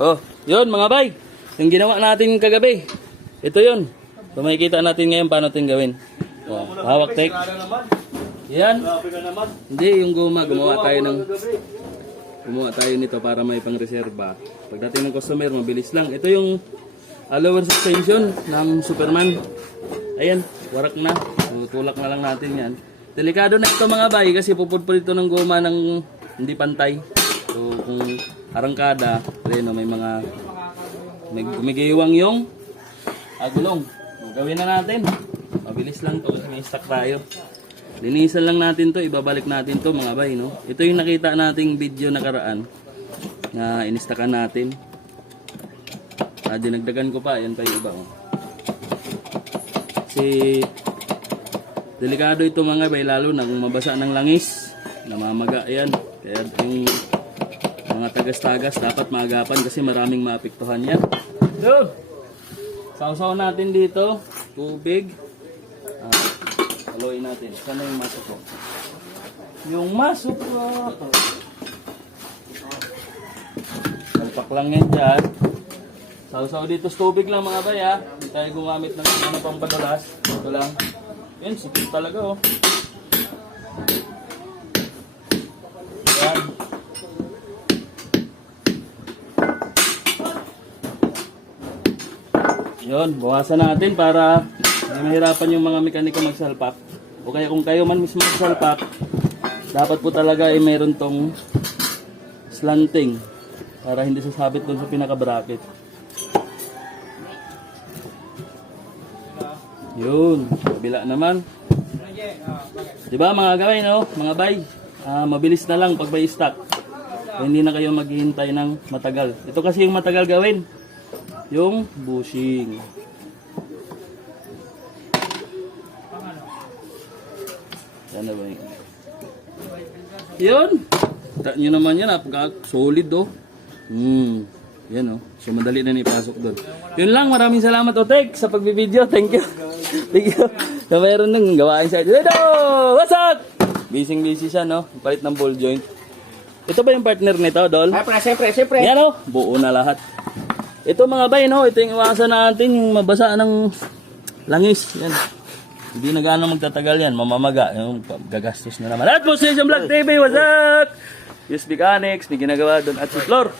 Oh, yun mga bay. Yung ginawa natin kagabi. Ito yun. So makikita natin ngayon paano ito gawin. Oh, hawak tek. Yan. Hindi, yung guma. Gumawa tayo nito para may pang-reserva. Pagdating ng customer, mabilis lang. Ito yung allowance extension ng Superman. Ayan, warak na. So, tulak na lang natin yan. Delikado na ito mga bay kasi pupudpud ito ng guma ng hindi pantay. So kung arangkada, may gumigiwang yung agulong. Gawin na natin. Mabilis lang to kasi may stock tayo. Linisan lang natin to, ibabalik natin to mga bay, no? Ito yung nakita nating video nakaraan na inistakan natin. Dinagdagan ko pa, yan pa yung iba. Oh. Kasi delikado ito mga bay, lalo na kung mabasa ng langis, namamaga yan. Kaya yung mga tagas-tagas dapat maagapan kasi maraming maapektuhan yan. So, sausaw natin dito, tubig. Haluin natin. Sana yung maso ko? Yung maso ko. Salpak lang yan dyan. Sausaw dito sa tubig lang mga bay ha. Hindi tayo gumamit ng pampadulas. Ito lang. Yan, sikip talaga oh. Yan. Yun, bawasan natin para hindi mahirapan yung mga mekaniko magsalpak. O kaya kung kayo man mismo magsalpak, dapat po talaga ay mayroon tong slanting para hindi sasabit dun sa pinaka-bracket. Yun, kabila naman. Diba mga gawin, no? Mga bay, mabilis na lang pag may stock. So, hindi na kayo maghihintay ng matagal. Ito kasi yung matagal gawin, yung bushing. Yan na ba yun? Yun! Kita nyo naman yan, napaka-solid oh. Yan oh. So madali na ipasok doon. Yun lang, maraming salamat Otek sa pagbibideo. Thank you. Thank you. So mayroon nang gawain sa ito. What's up? Busy siya no. Palit ng ball joint. Ito ba yung partner nito, Dol? Siyempre. Yan oh. Buo na lahat. Ito mga bay no. Ito yung iwasan natin yung mabasa ng langis. Yan. Hindi na gaano magtatagal yan. Mamamaga. Yung gagastos na naman. At po sa Vlog TV. What's up? USB Mechanics. May ginagawa doon. At si Flor.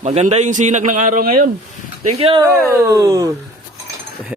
Maganda yung sinag ng araw ngayon. Thank you!